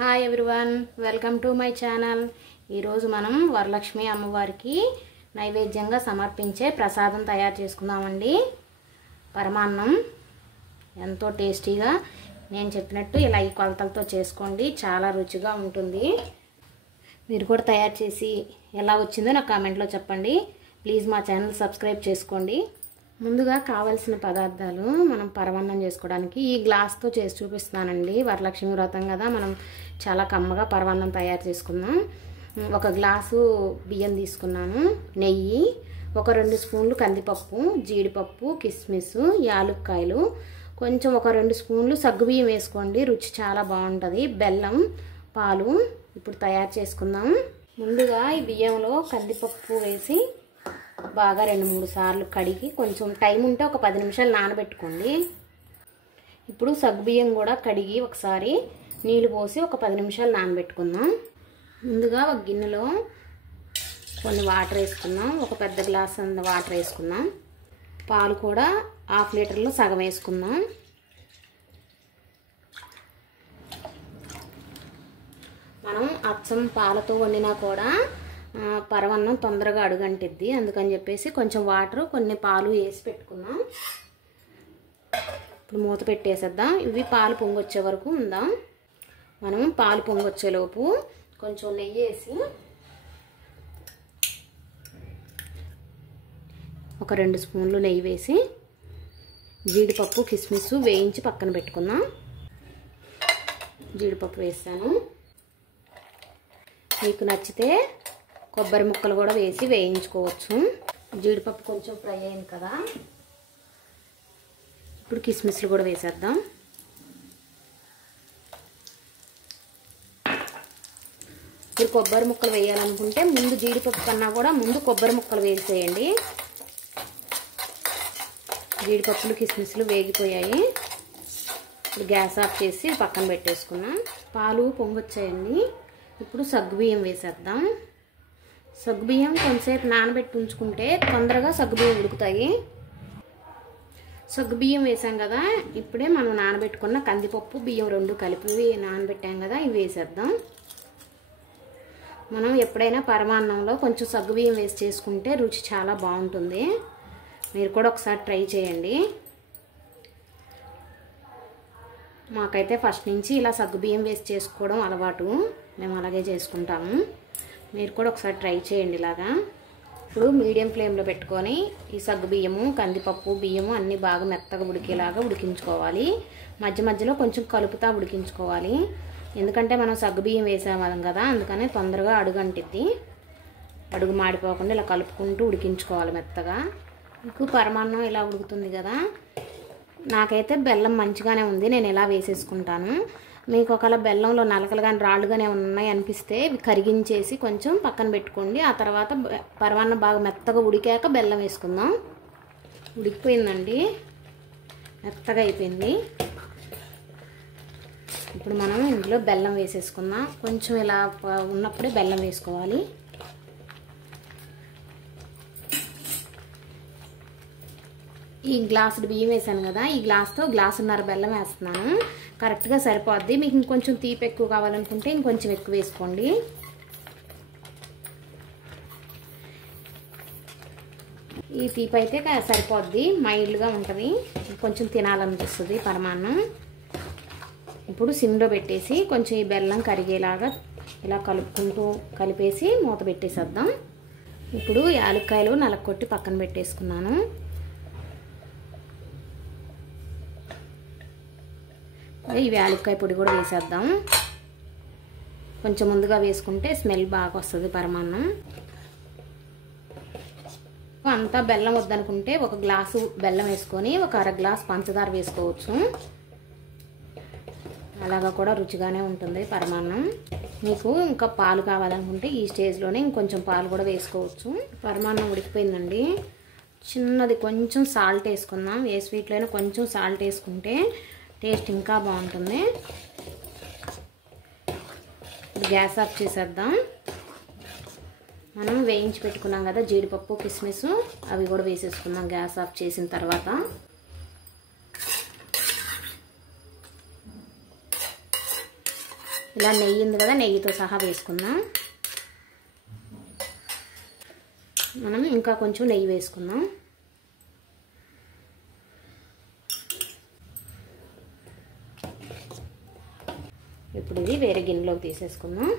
Hi everyone, welcome to my channel. ఈరోజు మనం వరలక్ష్మి అమ్మవారికి నైవేద్యంగా సమర్పించే ప్రసాదం తయారు చేసుకుందామండి. పరమాన్నం ఎంతో టేస్టీగా నేను చెప్పినట్టు ఇలా ఈ కొలతలతో చేసుకోండి, చాలా రుచిగా ఉంటుంది. మీరు కూడా తయారు చేసి ఎలా వచ్చిందో నాకు కామెంట్లో చెప్పండి. ప్లీజ్ మా ఛానల్ సబ్స్క్రైబ్ చేసుకోండి. ముందుగా కావాల్సిన పదార్థాలు మనం పరమాన్నం చేసుకోవడానికి ఈ గ్లాస్తో చేసి చూపిస్తానండి. వరలక్ష్మి వ్రతం కదా, మనం చాలా కమ్మగా పరమాన్నం తయారు చేసుకుందాం. ఒక గ్లాసు బియ్యం తీసుకున్నాను, నెయ్యి, ఒక 2 స్పూన్లు కందిపప్పు, జీడిపప్పు, కిస్మిస్, యాలుక్కాయలు, కొంచెం ఒక 2 స్పూన్లు సగ్గుబియ్యం వేసుకోండి, రుచి చాలా బాగుంటుంది. బెల్లం, పాలు. ఇప్పుడు తయారు చేసుకుందాం. ముందుగా ఈ బియ్యంలో కందిపప్పు వేసి బాగా 2-3 సార్లు కడిగి, కొంచెం టైం ఉంటే ఒక 10 నిమిషాలు నానబెట్టుకోండి. ఇప్పుడు సగ్గుబియ్యం కూడా కడిగి ఒకసారి నీళ్ళు పోసి ఒక 10 నిమిషాలు నానబెట్టుకుందాం. ముందుగా ఒక గిన్నెలో కొన్ని వాటర్ వేసుకుందాం. ఒక పెద్ద గ్లాస్ అంత వాటర్ వేసుకుందాం. పాలు కూడా 1/2 లీటర్లో సగం వేసుకుందాం. మనం అచ్చం పాలతో వండినా కూడా పరమాన్నం తొందరగా అడుగంటిద్ది, అందుకని చెప్పేసి కొంచెం వాటర్ కొన్ని పాలు వేసి పెట్టుకుందాం. ఇప్పుడు మూత పెట్టేసేద్దాం. ఇవి పాలు పొంగొచ్చే వరకు ఉందాం. మనం పాలు పొంగొచ్చేలోపు కొంచెం నెయ్యి వేసి ఒక 2 స్పూన్లు నెయ్యి వేసి జీడిపప్పు, కిస్మిస్ వేయించి పక్కన పెట్టుకుందాం. జీడిపప్పు వేస్తాను. మీకు నచ్చితే కొబ్బరి ముక్కలు కూడా వేసి వేయించుకోవచ్చు. జీడిపప్పు కొంచెం ఫ్రై అయింది కదా, ఇప్పుడు కిస్మిస్లు కూడా వేసేద్దాం. మీరు కొబ్బరి ముక్కలు వేయాలనుకుంటే ముందు జీడిపప్పు కన్నా కూడా ముందు కొబ్బరి ముక్కలు వేసేయండి. జీడిపప్పులు, కిస్మిస్లు వేగిపోయాయి. ఇప్పుడు గ్యాస్ ఆఫ్ చేసి పక్కన పెట్టేసుకున్నాం. పాలు పొంగొచ్చాయండి. ఇప్పుడు సగ్గుబియ్యం వేసేద్దాం. సగ్గుబియ్యం కొంతసేపు నానబెట్టి ఉంచుకుంటే తొందరగా సగ్గుబియ్యం ఉడుకుతాయి. సగ్గుబియ్యం వేసాం కదా, ఇప్పుడే మనం నానబెట్టుకున్న కందిపప్పు, బియ్యం 2 కలిపి నానబెట్టాం కదా, ఇవి వేసేద్దాం. మనం ఎప్పుడైనా పరమాన్నంలో కొంచెం సగ్గుబియ్యం వేసి చేసుకుంటే రుచి చాలా బాగుంటుంది. మీరు కూడా ఒకసారి ట్రై చేయండి. మాకైతే ఫస్ట్ నుంచి ఇలా సగ్గుబియ్యం వేసి చేసుకోవడం అలవాటు, మేము అలాగే చేసుకుంటాము. మీరు కూడా ఒకసారి ట్రై చేయండి ఇలాగా. ఇప్పుడు మీడియం ఫ్లేమ్లో పెట్టుకొని ఈ సగ్గుబియ్యము, కందిపప్పు, బియ్యము అన్నీ బాగా మెత్తగా ఉడికేలాగా ఉడికించుకోవాలి. మధ్య మధ్యలో కొంచెం కలుపుతా ఉడికించుకోవాలి. ఎందుకంటే మనం సగ్గుబియ్యం వేసాం కదా, అందుకని తొందరగా అడుగంటిద్ది. అడుగు మాడిపోకుండా ఇలా కలుపుకుంటూ ఉడికించుకోవాలి మెత్తగా. మీకు పరమాన్నం ఇలా ఉడుకుతుంది కదా, నాకైతే బెల్లం మంచిగానే ఉంది, నేను ఇలా వేసేసుకుంటాను. మీకు ఒకవేళ బెల్లంలో నలకలు కానీ రాళ్ళు కానీ ఉన్నాయి అనిపిస్తే ఇవి కరిగించేసి కొంచెం పక్కన పెట్టుకోండి. ఆ తర్వాత పరమాన్నం బాగా మెత్తగా ఉడికాక బెల్లం వేసుకుందాం. ఉడికిపోయిందండి, మెత్తగా అయిపోయింది. ఇప్పుడు మనం ఇందులో బెల్లం వేసేసుకుందాం. కొంచెం ఇలా ఉన్నప్పుడే బెల్లం వేసుకోవాలి. ఈ గ్లాసు బియ్యం వేసాను కదా, ఈ గ్లాస్తో గ్లాసున్నర బెల్లం వేస్తున్నాను. కరెక్ట్గా సరిపోద్ది. మీకు ఇంకొంచెం తీపి ఎక్కువ కావాలనుకుంటే ఇంకొంచెం ఎక్కువ వేసుకోండి. ఈ తీపి అయితే సరిపోద్ది, మైల్డ్గా ఉంటుంది, కొంచెం తినాలనిపిస్తుంది పరమాన్నం. ఇప్పుడు సిమ్లో పెట్టేసి కొంచెం ఈ బెల్లం కరిగేలాగా ఇలా కలుపుకుంటూ కలిపేసి మూత పెట్టేసేద్దాం. ఇప్పుడు యాలక్కాయలు నలగొట్టి పక్కన పెట్టేసుకున్నాను. ఈ యాలక్కాయ పొడి కూడా వేసేద్దాం. కొంచెం ముందుగా వేసుకుంటే స్మెల్ బాగా వస్తుంది పరమాన్నం. అంతా బెల్లం వద్దనుకుంటే ఒక గ్లాసు బెల్లం వేసుకొని ఒక 1/2 గ్లాస్ పంచదార వేసుకోవచ్చు. అలాగా కూడా రుచిగానే ఉంటుంది పరమాన్నం. మీకు ఇంకా పాలు కావాలనుకుంటే ఈ స్టేజ్లోనే ఇంకొంచెం పాలు కూడా వేసుకోవచ్చు. పరమాన్నం ఉడికిపోయిందండి. చిన్నది కొంచెం సాల్ట్ వేసుకుందాం. ఏ స్వీట్లో అయినా కొంచెం సాల్ట్ వేసుకుంటే టేస్ట్ ఇంకా బాగుంటుంది. గ్యాస్ ఆఫ్ చేసేద్దాం. మనం వేయించి పెట్టుకున్నాం కదా జీడిపప్పు, కిస్మిస్, అవి కూడా వేసేసుకుందాం గ్యాస్ ఆఫ్ చేసిన తర్వాత. ఇలా నెయ్యి ఉంది కదా, నెయ్యితో సహా వేసుకుందాం. మనం ఇంకా కొంచెం నెయ్యి వేసుకుందాం. ఇప్పుడు ఇది వేరే గిన్నెలోకి తీసేసుకుందాం.